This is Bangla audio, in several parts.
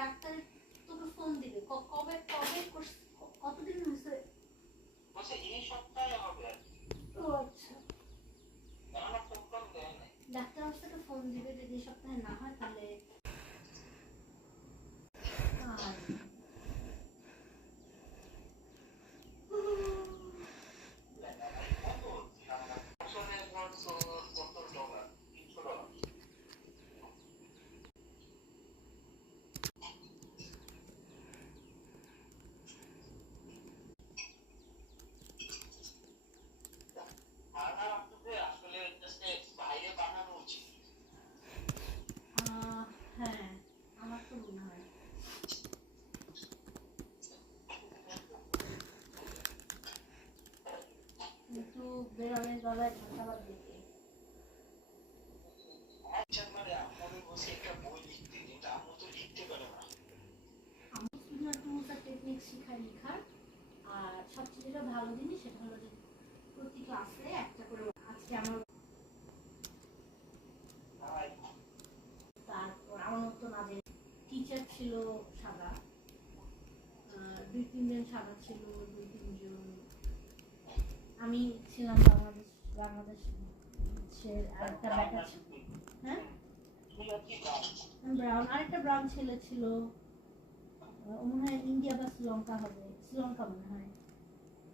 ডাক্তার তোকে ফোন দিবে কবে কবে কতদিন হয়েছে? বলছে এই সপ্তাহে হবে। ও আচ্ছা, ডাক্তার তোকে ফোন দিবে যদি সপ্তাহে না হয় তাহলে বেরোনের গলায় ঝাঁকাবার দিকে টেকনিক শিখাই লেখার। আর সবচেয়ে যেটা ভালো জিনিস সেটা হলো যে প্রতি ক্লাসে একটা করে আজকে আমার তারপর আমার মতো না যে টিচার ছিল সাদা, 2-3 জন সাদা ছিল, 2-3 জন আমি ছিলাম বাংলাদেশের আরেকটা ব্যাটা ছিল, হ্যাঁ ব্রাউন, আরেকটা ব্রাউন ছেলে ছিল, মনে হয় ইন্ডিয়া বা শ্রীলঙ্কা হবে, শ্রীলঙ্কা মনে হয়।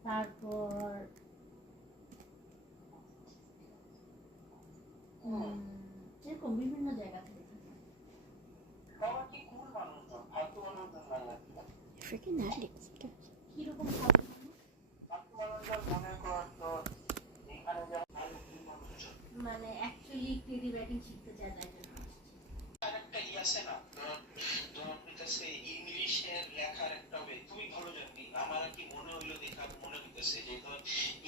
তারপর এরকম বিভিন্ন জায়গা থেকে কিরকম মানে অ্যাকচুয়ালি ক্রিয়েটিভ রাইটিং শিখতে চায় তাই জন্য আরেকটা আছে না তোমার কাছে ইংলিশের লেখার একটা ওয়ে তুমি ভালো জানবি, আমার কি মনে হইলো দেখা মনে হইতেছে যে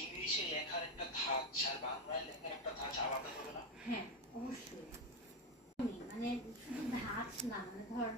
ইংলিশে লেখার একটা ধাঁচ আর বাংলায় লেখার একটা ধাঁচ আলাদা হবে না? হ্যাঁ অবশ্যই, মানে শুধু ধাঁচ না, মানে ধর